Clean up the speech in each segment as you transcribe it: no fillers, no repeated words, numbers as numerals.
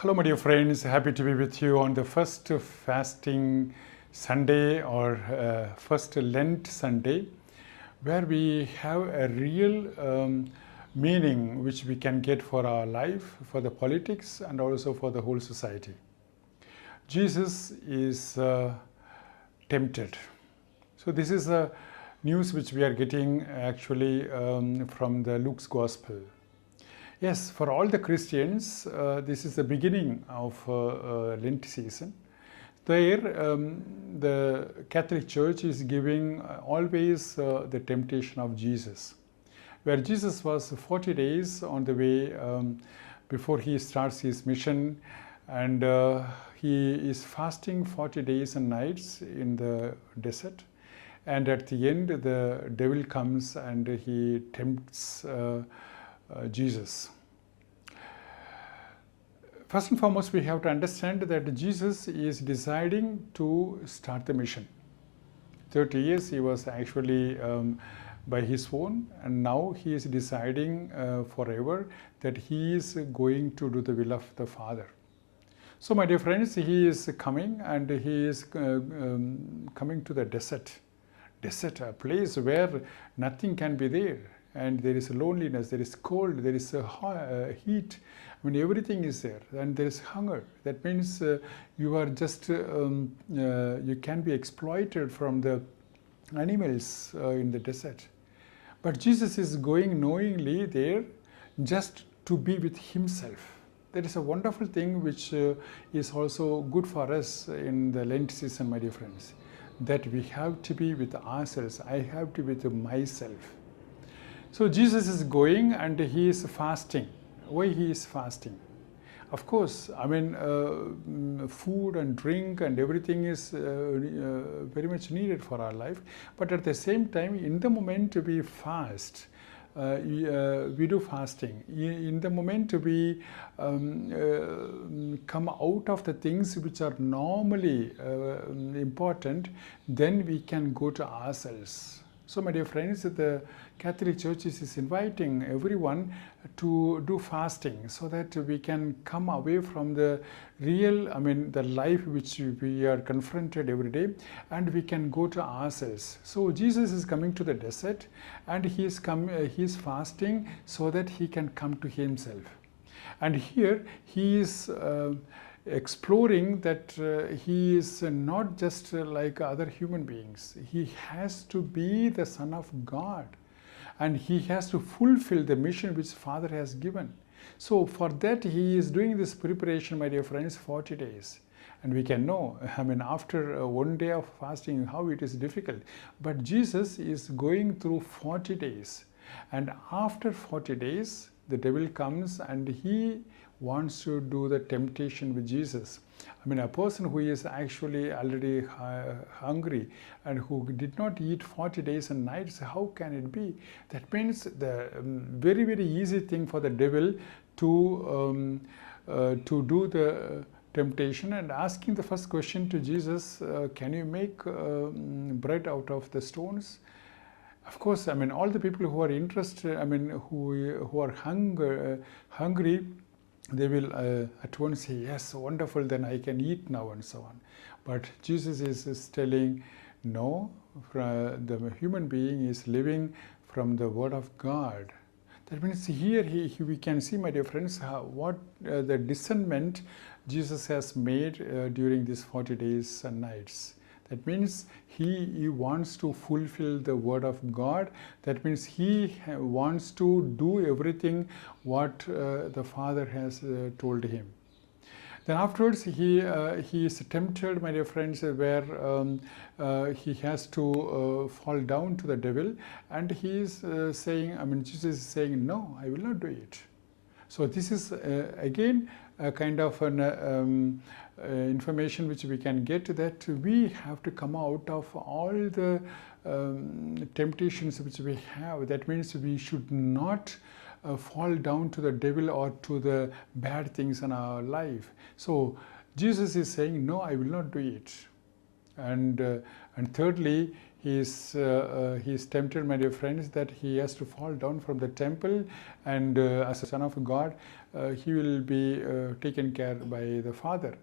Hello, my dear friends. Happy to be with you on the first fasting Sunday or first Lent Sunday, where we have a real meaning which we can get for our life, for the politics, and also for the whole society. Jesus is tempted. So this is a news which we are getting actually from the Luke's Gospel. Yes, for all the Christians, this is the beginning of Lent season. There, the Catholic Church is giving always the temptation of Jesus, where Jesus was 40 days on the way before he starts his mission, and he is fasting 40 days and nights in the desert. And at the end, the devil comes and he tempts Jesus. First and foremost, we have to understand that Jesus is deciding to start the mission. 30 years he was actually by his own, and now he is deciding forever that he is going to do the will of the Father. So my dear friends, he is coming, and he is coming to the desert, a place where nothing can be there. And there is loneliness, there is cold, there is heat. I mean, everything is there, and there is hunger. That means you are just, you can be exploited from the animals in the desert. But Jesus is going knowingly there just to be with himself. That is a wonderful thing which is also good for us in the Lent season, my dear friends, that we have to be with ourselves. I have to be with myself. So Jesus is going and he is fasting. Why he is fasting? Of course, I mean, food and drink and everything is very much needed for our life. But at the same time, in the moment we fast, we do fasting. In the moment we come out of the things which are normally important, then we can go to ourselves. So my dear friends, the Catholic Church is inviting everyone to do fasting so that we can come away from the real, I mean, the life which we are confronted every day, and we can go to ourselves. So Jesus is coming to the desert, and he is fasting so that he can come to himself. And here he is exploring that he is not just like other human beings. He has to be the Son of God, and he has to fulfill the mission which Father has given. So for that he is doing this preparation, my dear friends, 40 days. And we can know, I mean, after one day of fasting, how it is difficult. But Jesus is going through 40 days. And after 40 days, the devil comes and he wants to do the temptation with Jesus. I mean, a person who is actually already hungry and who did not eat 40 days and nights, how can it be? That means the very, very easy thing for the devil to do the temptation. And asking the first question to Jesus, can you make bread out of the stones? Of course, I mean, all the people who are interested, I mean, who are hungry, they will at once say, yes, wonderful, then I can eat now, and so on. But Jesus is telling, no, the human being is living from the Word of God. That means here we can see, my dear friends, what the discernment Jesus has made during these 40 days and nights. That means he wants to fulfill the Word of God. That means he wants to do everything what the Father has told him. Then afterwards he is tempted, my dear friends, where he has to fall down to the devil, and he is saying, I mean, Jesus is saying, no, I will not do it. So this is again a kind of an information which we can get, that we have to come out of all the temptations which we have. That means we should not fall down to the devil or to the bad things in our life. So Jesus is saying, no, I will not do it. And thirdly, he is tempted, my dear friends, that he has to fall down from the temple and as a son of God, he will be taken care by the Father.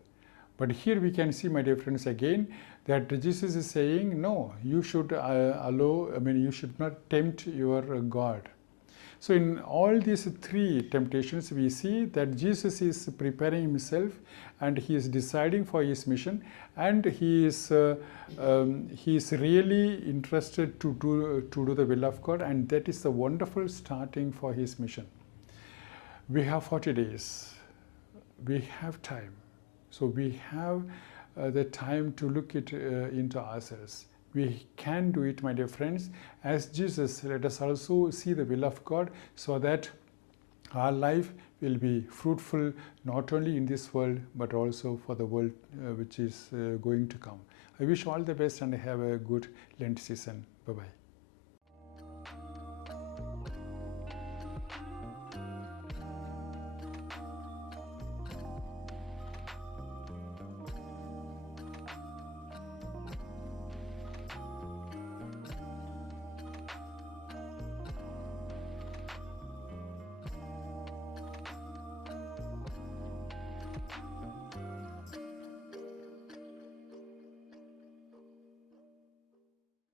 But here we can see, my dear friends, again that Jesus is saying, no, you should you should not tempt your God. So in all these three temptations, we see that Jesus is preparing himself and he is deciding for his mission, and he is really interested to do the will of God, and that is the wonderful starting for his mission. We have 40 days. We have time. So we have the time to look into ourselves. We can do it, my dear friends. As Jesus, let us also see the will of God, so that our life will be fruitful not only in this world but also for the world which is going to come. I wish all the best and have a good Lent season. Bye-bye.